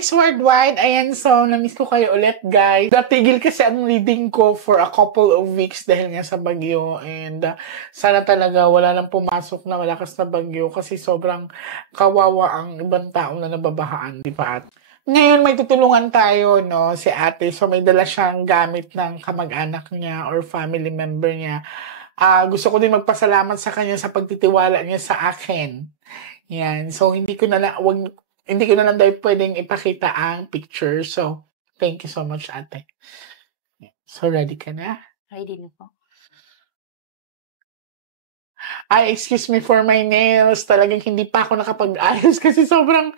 Nostranatics Worldwide. Ayan, so, namiss ko kayo ulit, guys. Natigil kasi ang reading ko for a couple of weeks dahil nga sa bagyo. And sana talaga wala nang pumasok na malakas na bagyo kasi sobrang kawawa ang ibang tao na nababahaan, di ba? Ngayon, may tutulungan tayo, no, si ate. So, may dala siyang gamit ng kamag-anak niya or family member niya. Gusto ko din magpasalamat sa kanya sa pagtitiwala niya sa akin. Yan. So, hindi ko na lang dahil pwedeng ipakita ang picture. So, thank you so much, ate. So, ready ka na? Ready na po. Ay, excuse me for my nails. Talagang hindi pa ako nakapag-ayos kasi sobrang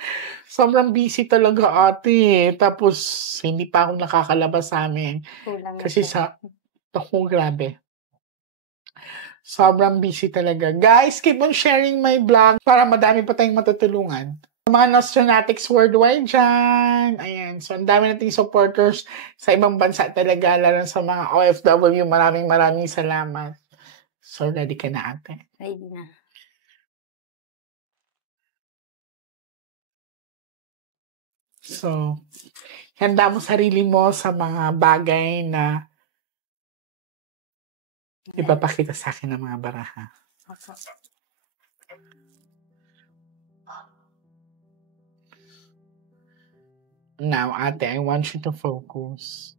busy talaga, ate. Tapos, hindi pa ako nakakalabas sa amin. Kasi grabe. Sobrang busy talaga. Guys, keep on sharing my vlog para madami pa tayong matutulungan. Mga Nostranatics Worldwide dyan. Ayan. So, ang dami nating supporters sa ibang bansa talaga, lalo sa mga OFW. Maraming salamat. So, ready ka na, ate? Ready na. So, handa mo sarili mo sa mga bagay na ipapakita sa akin ng mga baraha. Okay. Now, ate, I want you to focus.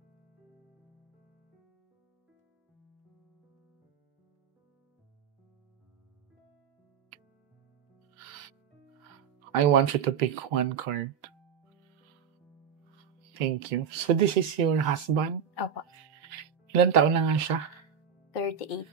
I want you to pick one card. Thank you. So, this is your husband? Opo. Ilan taon na nga siya? 38.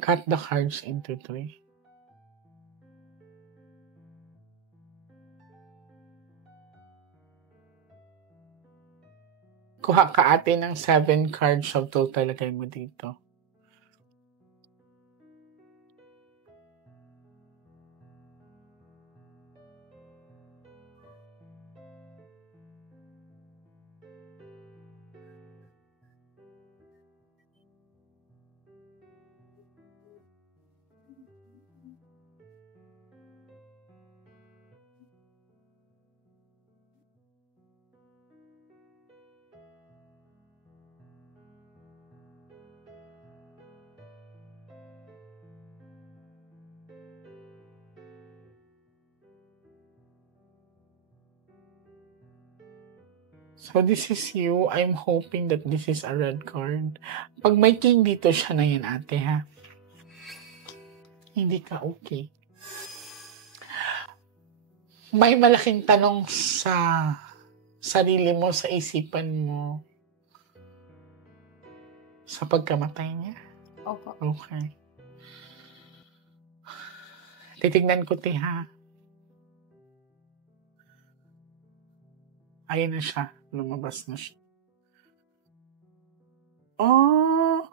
Cut the cards into 3. Kuha ka, ate, ng 7 cards of total. Lagay mo dito. So, this is you. I'm hoping that this is a red card. Pag may king dito, siya na yan, ate, ha? Hindi ka okay. May malaking tanong sa sarili mo, sa isipan mo, sa pagkamatay niya? Opo. Okay. Titignan ko, te, ha? Ayan na siya. Lumabas na siya. Oh!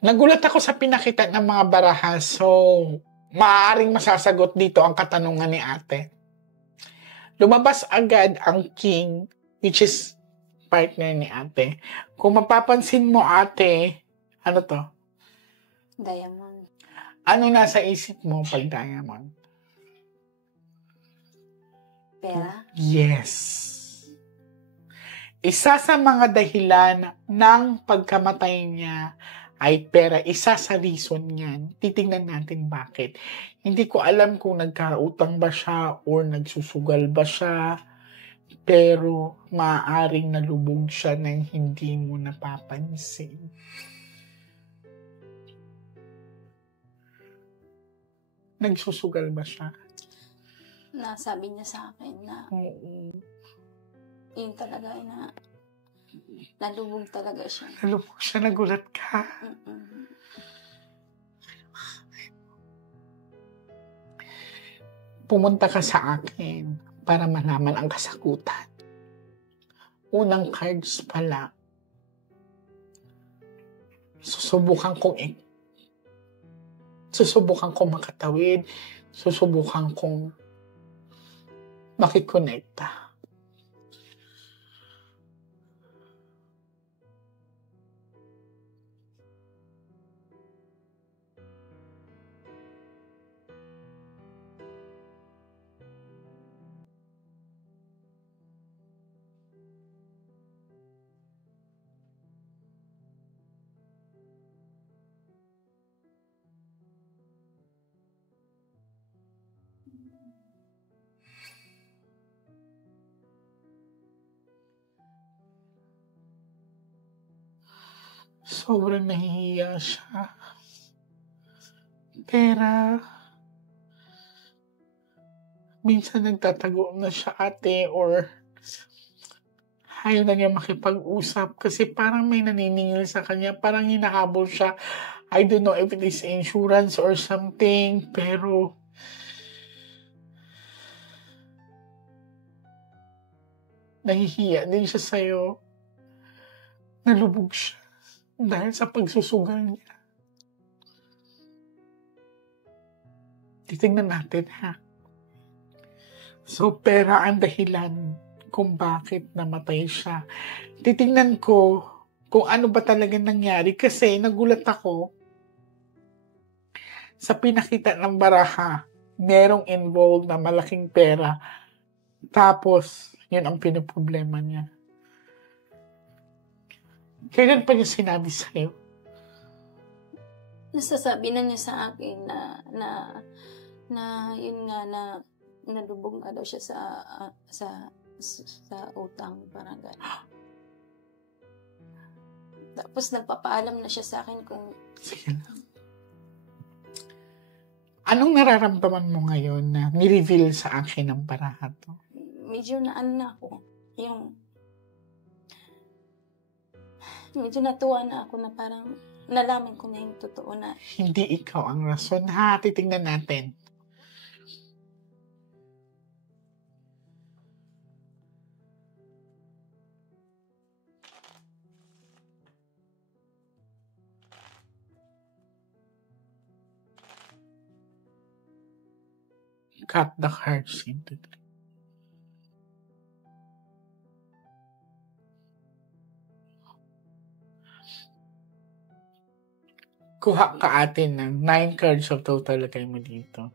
Nagulat ako sa pinakita ng mga baraha. So, maaaring masasagot dito ang katanungan ni ate. Lumabas agad ang king, which is partner ni ate. Kung mapapansin mo, ate, ano to? Diamond. Ano nasa isip mo pag diamond? Pera? Yes. Isa sa mga dahilan ng pagkamatay niya ay pera. Isa sa reason niyan. Titingnan natin bakit. Hindi ko alam kung nagkautang ba siya or nagsusugal ba siya. Pero maaaring nalubog siya nang hindi mo napapansin. Nagsusugal ba siya? Nasabi niya sa akin na yun talaga na nalubog talaga siya. Nalubog siya, nagulat ka. Pumunta ka sa akin para malaman ang kasagutan. Unang cards pala. Susubukan kong makatawid susubukan kong makikonekta. Sobrang nahihiya siya. Pera. Minsan nagtatago na siya, ate, or ayaw na niya makipag-usap kasi parang may naniningil sa kanya. Parang hinahabol siya. I don't know if it is insurance or something, pero nahihiya din siya sa'yo. Nalubog siya dahil sa pagsusugal niya. Titignan natin, ha? So, pera ang dahilan kung bakit namatay siya. Titignan ko kung ano ba talaga nangyari kasi nagulat ako sa pinakita ng baraha. Merong involved na malaking pera. Tapos, yun ang pinoproblema niya. Kailan pa niya sinabi sa'yo? Nasasabi na niya sa akin na yun nga na nalubog nga daw siya sa utang, parang gano'n. Tapos nagpapaalam na siya sa akin kung... Sige lang. Anong nararamdaman mo ngayon na ni-reveal sa akin ng baraha to? Medyo na ako. Medyo natuwa na ako na parang nalaman ko na yung totoo na... Hindi ikaw ang rason, ha? Titignan natin. Cut the cards into three. Kuha ka atin ng 9 cards of total lagay mo dito.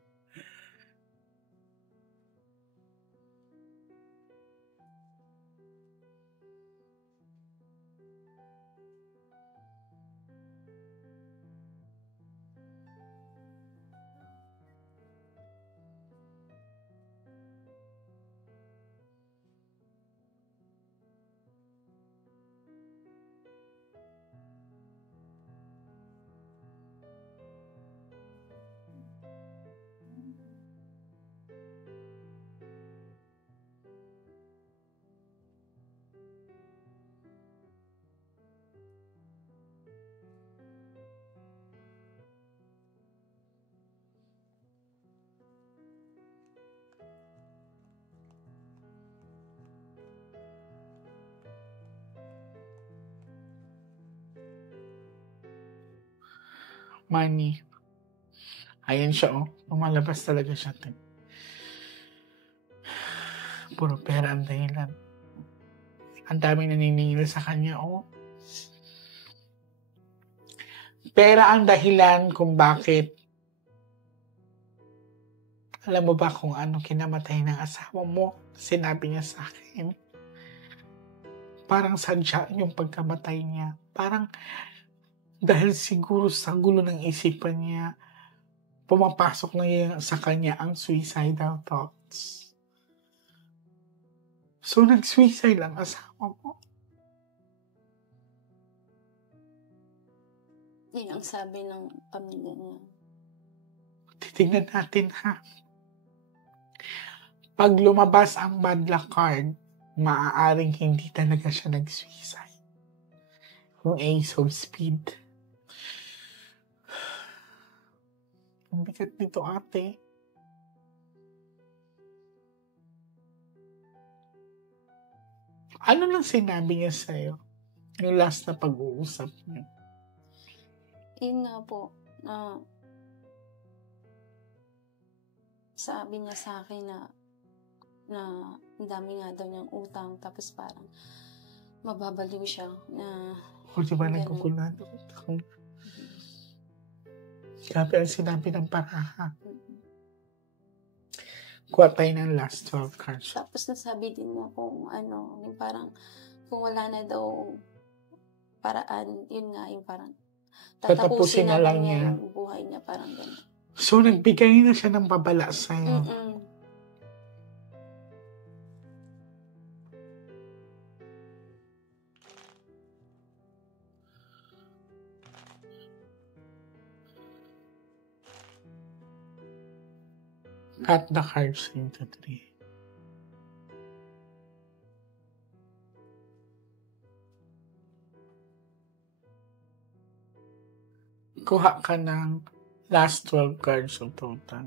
Money. Ayan siya, oh. Lumalabas talaga siya. Puro pera ang dahilan. Ang daming naniningil sa kanya, oh. Pera ang dahilan kung bakit. Alam mo ba kung ano kinamatay ng asawa mo? Sinabi niya sa akin. Parang sadya yung pagkamatay niya. Parang dahil siguro sa gulo ng isipan niya, pumapasok na sa kanya ang suicidal thoughts. So, nag-suicide lang asawa mo. Yun ang sabi ng pamilya niya. Titignan natin, ha? Pag lumabas ang bad luck card, maaaring hindi talaga siya nag-suicide. Yung Ace of Speed. Ang bigat nito, ate. Ano lang sinabi niya sa'yo? Yung last na pag-uusap niyo? Yun nga po, sabi niya sa akin na ang dami nga daw niyang utang, tapos parang mababaliw siya na O, di ba ganun. nagkukulan? Grabe ang sinabi ng paraha. Kuha tayo ng last 12 cards. Tapos nasabi din niya kung ano, yung parang kung wala na daw paraan, yun nga, yung parang Tatapusin na lang niya. yung buhay niya, parang gano'n. So, nagbigay na siya ng babala sa'yo. Cut the cards into 3. Kuha ka ng last 12 cards of total.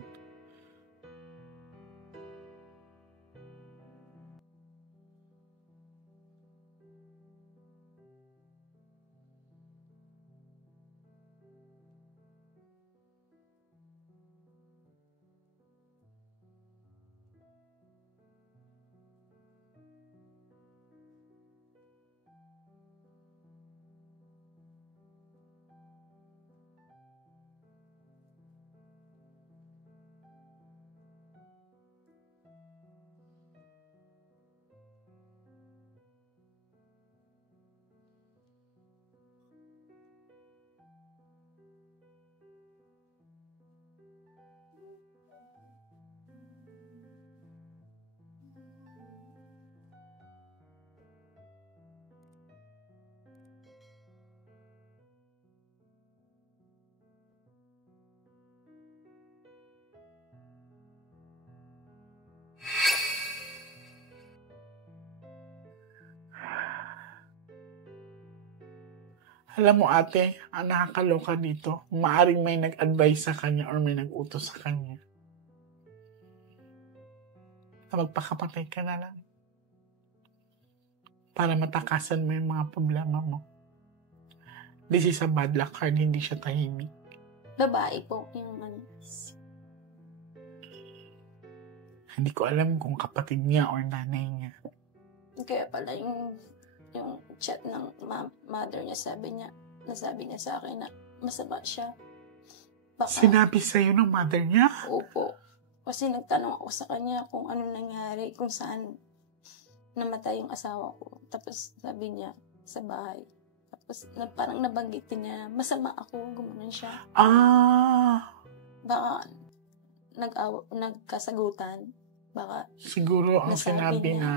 Alam mo ate, ang nakakaloka dito, maaring may nag-advise sa kanya or may nag-utos sa kanya na magpakapatay ka na lang para matakasan mo yung mga problema mo. This is a bad luck card, hindi siya tahimik. Babae po yung ano. Hindi ko alam kung kapatid niya or nanay niya. Kaya pala yung chat ng mother niya, nasabi niya sa akin na masama siya. Baka, Sinabi sa'yo ng mother niya? Opo. Kasi nagtanong ako sa kanya kung ano nangyari, kung saan namatay yung asawa ko. Tapos sabi niya, sa bahay. Tapos parang nabanggitin niya, masama ako, gumanon siya. Baka nagkasagutan. Baka siguro ang nasabi sinabi niya. na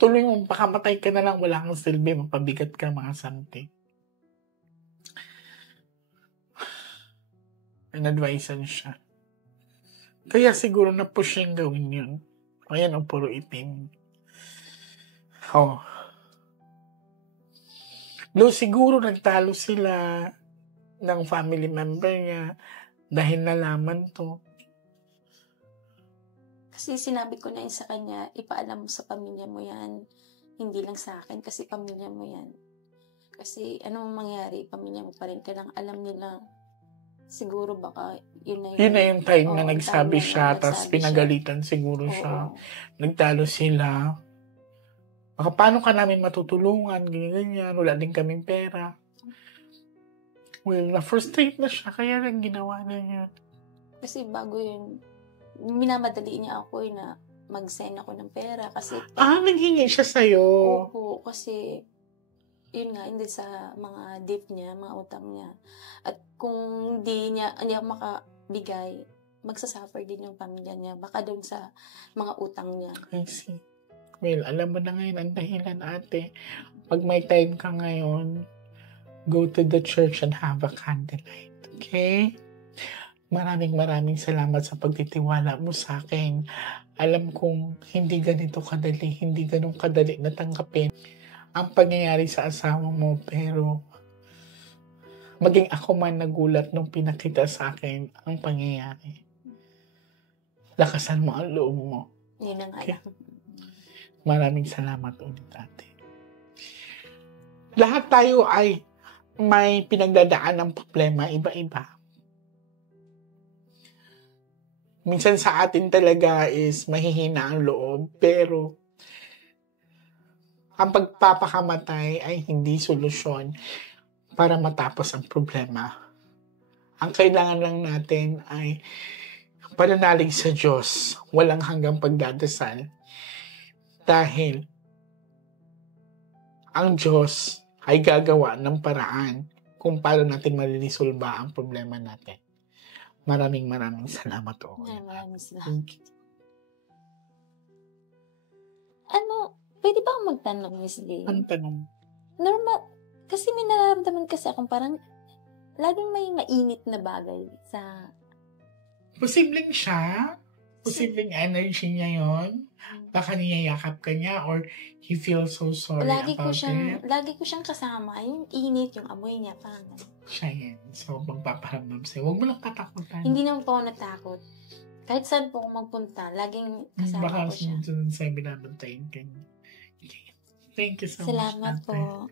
tuloy mo, pakamatay ka na lang, wala kang silbi, mapabigat ka, mga something. In-advisean siya. Kaya siguro na-push yung gawin yun. Ayan, ang puro itim. Siguro nagtalo sila ng family member niya dahil nalaman to. Kasi sinabi ko na yun sa kanya, ipaalam mo sa pamilya mo yan. Hindi lang sa akin, kasi pamilya mo yan. Kasi ano mangyari, pamilya mo pa rin. Kailang alam nila, siguro baka yun na yung time na nagsabi siya, tapos pinagalitan siguro siya. Nagtalo sila. Baka paano ka namin matutulungan, ganyan, wala din kaming pera. Well, na-frustrate na siya, kaya lang ginawa na niya. Kasi bago yun, minamadali niya ako na mag-send ako ng pera kasi naghingi siya sa'yo. Opo, kasi yun nga, hindi sa mga debt niya, mga utang niya. At kung hindi niya makabigay, magsasuffer din yung pamilya niya. Baka doon sa mga utang niya. I see. Well, alam mo na ngayon ang dahilan, ate. Pag may time ka ngayon, go to the church and have a candlelight. Okay? Maraming salamat sa pagtitiwala mo sa akin. Alam kong hindi ganito kadali, hindi ganun kadali natanggapin ang pangyayari sa asawa mo, pero maging ako man nagulat nung pinakita sa akin ang pangyayari. Lakasan mo ang loob mo. Yun ang Okay. alam. Maraming salamat ulit, ate. Lahat tayo ay may pinagdadaan ng problema, iba-iba. minsan sa atin talaga is mahihina ang loob, pero ang pagpapakamatay ay hindi solusyon para matapos ang problema. Ang kailangan lang natin ay pananalig sa Diyos, walang hanggang pagdadasal, dahil ang Diyos ay gagawa ng paraan kung paano natin malilisolba ang problema natin. Maraming salamat po. Maraming salamat. Pwede ba akong magtanong, Miss Lee? Ang tanong? Normal, kasi may nararamdaman kasi akong parang laging may mainit na bagay sa... Posibleng siya. Posibleng energy niya yon. Baka niyayakap ka niya or he feels so sorry Lagi about it. Lagi ko siyang kasama. Yung init, yung amoy niya, parang... Siya yan. So, magpaparamdam sa'yo. Huwag mo lang katakutan. Hindi naman po ako natakot. Kahit saan po ako magpunta, laging kasama Baka ko siya. sunod sa binabantayin ka niya. Thank you so much. Salamat po.